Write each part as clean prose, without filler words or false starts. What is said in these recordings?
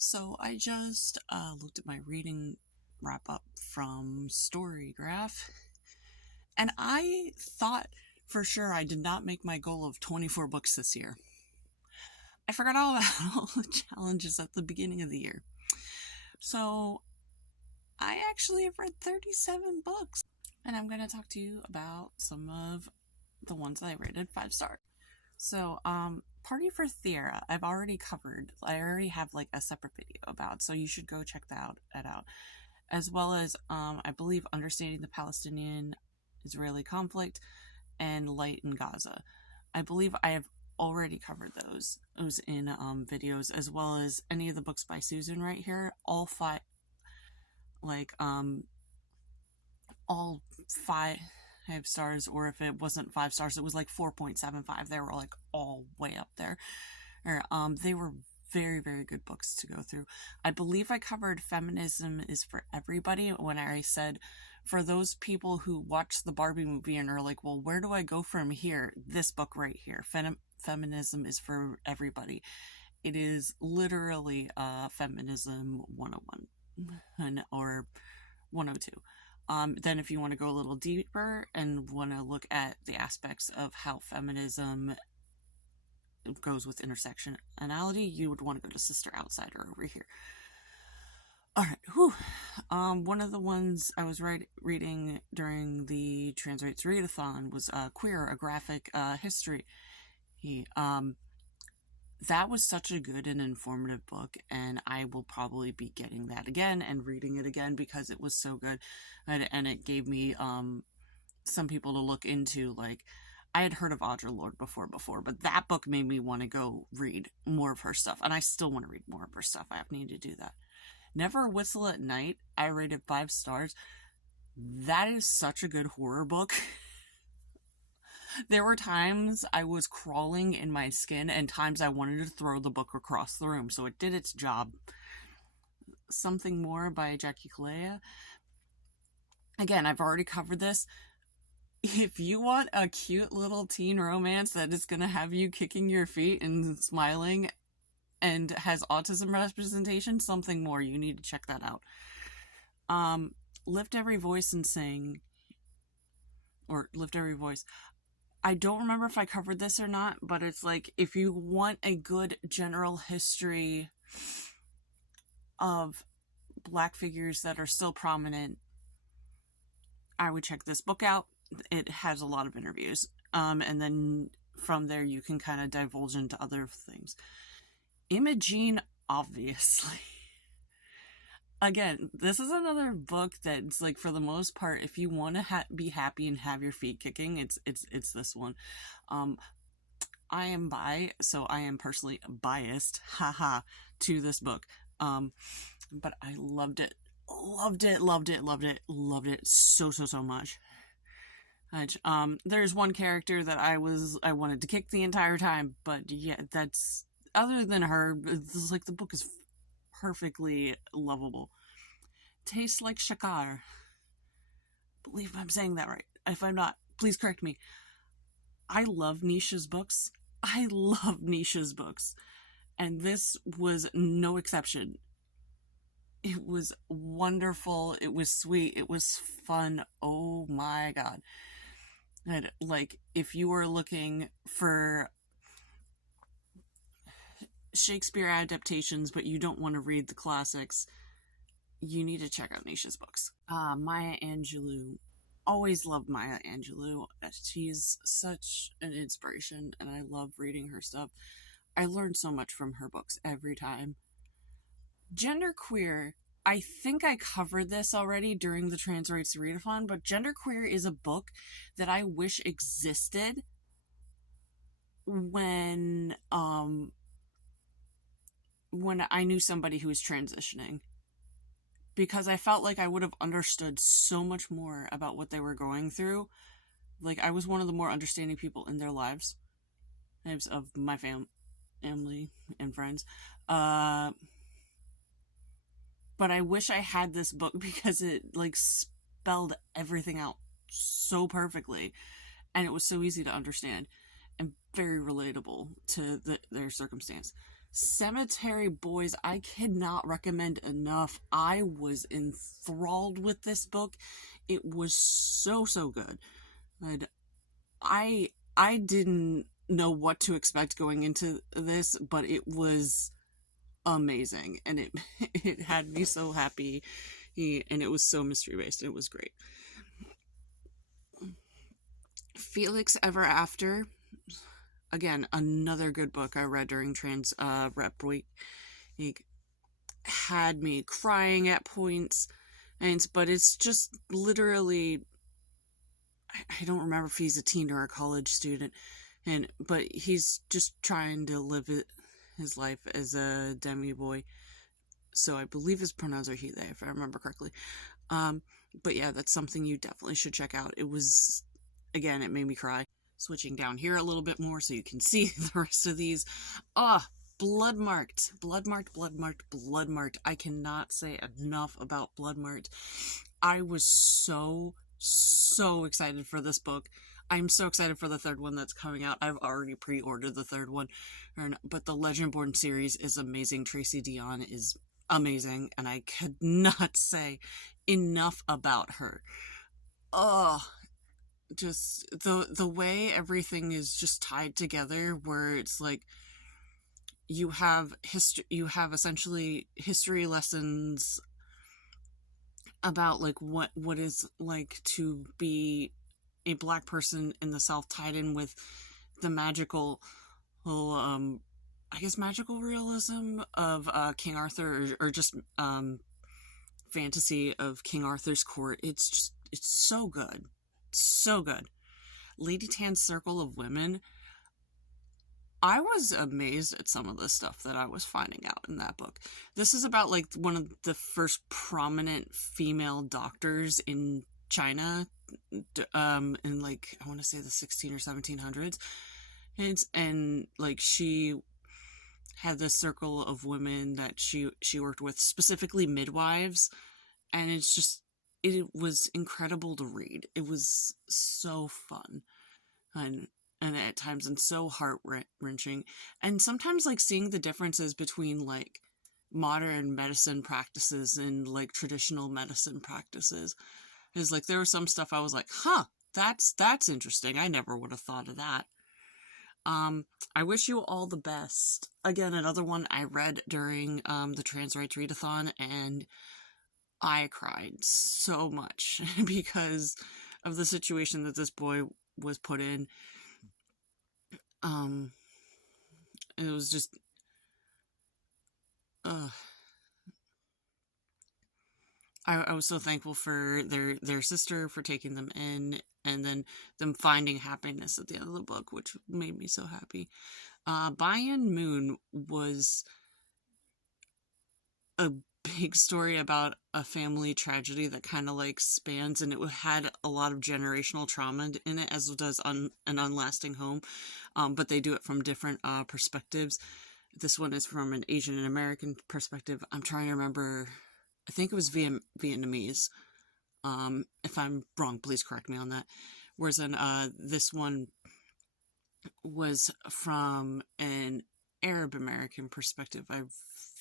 So I just looked at my reading wrap up from Storygraph, and I thought for sure I did not make my goal of 24 books this year. I forgot all about all the challenges at the beginning of the year. So I actually have read 37 books, and I'm going to talk to you about some of the ones that I rated 5 stars. So, Party for Thera, I've already covered. I already have like a separate video about, so you should go check that out. As well as, I believe, Understanding the Palestinian-Israeli Conflict and Light in Gaza. I believe I have already covered those in videos, as well as any of the books by Susan right here. All five stars, or if it wasn't 5 stars, it was like 4.75. They were like all way up there. They were very, very good books to go through. I believe I covered Feminism is for Everybody when I said, for those people who watch the Barbie movie and are like, well, where do I go from here? This book right here, Feminism is for Everybody. It is literally Feminism 101 or 102. Then if you want to go a little deeper and want to look at the aspects of how feminism goes with intersectionality, you would want to go to Sister Outsider over here. Alright, one of the ones I was reading during the Transrates Readathon was Queer, a Graphic History. That was such a good and informative book, and I will probably be getting that again and reading it again because it was so good, and it gave me some people to look into. Like, I had heard of Audre Lorde before, but that book made me want to go read more of her stuff, and I still want to read more of her stuff. I have need to do that. Never Whistle at Night, I rated 5 stars. That is such a good horror book. There were times I was crawling in my skin and times I wanted to throw the book across the room, so it did its job. Something More by Jackie Kalea. Again, I've already covered this. If you want a cute little teen romance that is going to have you kicking your feet and smiling and has autism representation, Something More, you need to check that out. Lift Every Voice and Sing, or Lift Every Voice. I don't remember if I covered this or not, but it's like, if you want a good general history of Black figures that are still prominent, I would check this book out. It has a lot of interviews. And then from there you can kind of divulge into other things. Imogene, obviously. Again, this is another book that's like, for the most part, if you want to be happy and have your feet kicking, it's this one. I am bi, so I am personally biased, to this book. But I loved it so much. There's one character that I wanted to kick the entire time, but yeah, that's, other than her, it's like the book is perfectly lovable. Tastes Like Shakar. I believe I'm saying that right. If I'm not, please correct me. I love Nisha's books. And this was no exception. It was wonderful. It was sweet. It was fun. Oh my god. And like, if you were looking for Shakespeare adaptations, but you don't want to read the classics, you need to check out Nisha's books. Maya Angelou. Always loved Maya Angelou. She's such an inspiration, and I love reading her stuff. I learned so much from her books every time. Genderqueer. I think I covered this already during the Transrates Readathon, but Genderqueer is a book that I wish existed when I knew somebody who was transitioning, because I felt like I would have understood so much more about what they were going through. Like, I was one of the more understanding people in their lives of my family and friends. But I wish I had this book because it like spelled everything out so perfectly, and it was so easy to understand and very relatable to their circumstance. Cemetery Boys, I cannot recommend enough. I was enthralled with this book. It was so, so good. And I didn't know what to expect going into this, but it was amazing, and it it had me so happy, and it was so mystery based. It was great. Felix Ever After, again, another good book I read during trans rep week. It had me crying at points, but it's just literally, I don't remember if he's a teen or a college student, but he's just trying to live his life as a demi boy. So I believe his pronouns are he, they, if I remember correctly. But yeah, that's something you definitely should check out. It was, again, it made me cry. Switching down here a little bit more so you can see the rest of these. Bloodmarked. I cannot say enough about Bloodmarked. I was so excited for this book. I'm so excited for the third one that's coming out. I've already pre-ordered the third one. But the Legendborn series is amazing. Tracy Deonn is amazing, and I could not say enough about her. Just the way everything is just tied together, where it's like you have essentially history lessons about like what is like to be a Black person in the South, tied in with the magical magical realism of King Arthur, or just fantasy of King Arthur's court. It's so good. So good. Lady Tan's Circle of Women. I was amazed at some of the stuff that I was finding out in that book. This is about like one of the first prominent female doctors in China, in like, I want to say the 16 or 1700s. And like she had this circle of women that she worked with, specifically midwives, and it was incredible to read. It was so fun and at times, and so heart-wrenching. And sometimes like seeing the differences between like modern medicine practices and like traditional medicine practices is like, there was some stuff I was like, that's interesting. I never would have thought of that. I Wish You All the Best. Again, another one I read during the Trans Rights Readathon, and I cried so much because of the situation that this boy was put in. It was just, I was so thankful for their sister for taking them in, and then them finding happiness at the end of the book, which made me so happy. Bayan Moon was a big story about a family tragedy that kind of like spans, and it had a lot of generational trauma in it, as does An Unlasting Home, but they do it from different perspectives. This one is from an Asian and American perspective. I'm trying to remember, I think it was Vietnamese. If I'm wrong, please correct me on that. Whereas in this one was from an Arab American perspective. I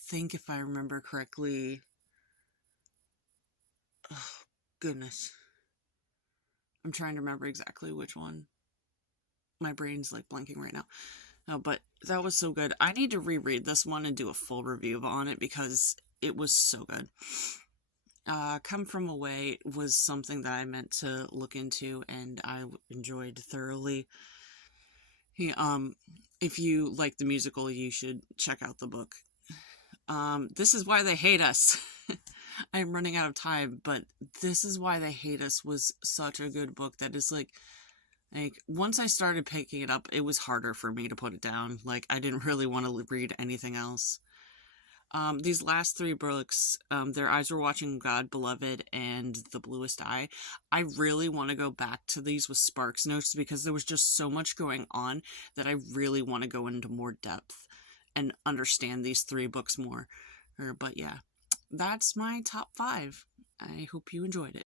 think, if I remember correctly. Oh, goodness. I'm trying to remember exactly which one. My brain's like blanking right now. No, but that was so good. I need to reread this one and do a full review on it because it was so good. Come From Away was something that I meant to look into, and I enjoyed thoroughly. If you like the musical, you should check out the book. This Is Why They Hate Us. I'm running out of time, but This Is Why They Hate Us was such a good book that is like, once I started picking it up, it was harder for me to put it down. Like, I didn't really want to read anything else. These last three books, Their Eyes Were Watching God, Beloved, and The Bluest Eye, I really want to go back to these with Sparks Notes because there was just so much going on that I really want to go into more depth and understand these three books more. But yeah, that's my top 5. I hope you enjoyed it.